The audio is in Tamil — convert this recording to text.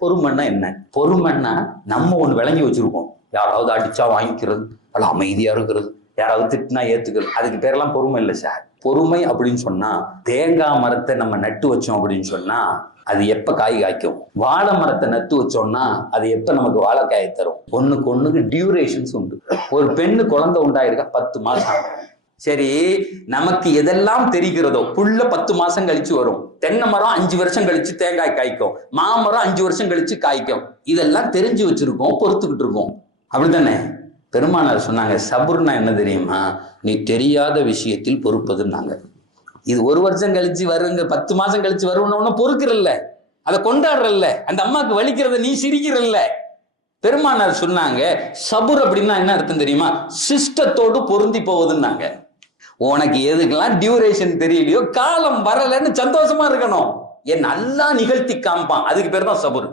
பொறுமைன்னா என்ன? பொறுமைன்னா நம்ம ஒண்ணு விளங்கி வச்சிருக்கோம் யாராவது அடிச்சா வாங்கிக்கிறது அல்ல அமைதியா இருக்கிறது யாராவது திட்டினா ஏத்துக்கிறது அதுக்கு பேரெல்லாம் பொறுமை இல்லை சார். பொறுமை அப்படின்னு சொன்னா தேங்காய் மரத்தை நம்ம நட்டு வச்சோம் அப்படின்னு சொன்னா அது எப்ப காய் காய்க்கும்? வாழை மரத்தை நட்டு வச்சோம்னா அது எப்ப நமக்கு வாழைக்காயை தரும்? ஒண்ணுக்கு ஒண்ணுக்கு டியூரேஷன்ஸ் உண்டு. ஒரு பெண்ணு குழந்தை உண்டாயிருக்கா பத்து மாசம். சரி நமக்கு எதெல்லாம் தெரிகிறதோ புல்ல பத்து மாசம் கழிச்சு வரும். தென்னை மரம் அஞ்சு வருஷம் கழிச்சு தேங்காய் காய்க்கும். மாமரம் அஞ்சு வருஷம் கழிச்சு காய்க்கும். இதெல்லாம் தெரிஞ்சு வச்சிருக்கோம் பொறுத்துக்கிட்டு இருக்கோம். அப்படித்தானே? பெருமானார் சொன்னாங்க சபுர்னா என்ன தெரியுமா? நீ தெரியாத விஷயத்தில் பொறுப்பதுன்னாங்க. இது ஒரு வருஷம் கழிச்சு வருங்க பத்து மாசம் கழிச்சு வரும்னு பொறுக்கிறல்ல. அதை கொண்டாடுறல்ல. அந்த அம்மாக்கு வலிக்கிறத நீ சிரிக்கிறல்ல. பெருமானார் சொன்னாங்க சபுர் அப்படின்னா என்ன அர்த்தம் தெரியுமா? சிஸ்டத்தோடு பொருந்தி போவதுன்னாங்க. உனக்கு எதுக்கெல்லாம் டியூரேஷன் தெரியலையோ காலம் வரலைன்னு சந்தோஷமா இருக்கணும். என் நல்லா நிகழ்த்தி காமிப்பான். அதுக்கு பேர் தான் சபுர்.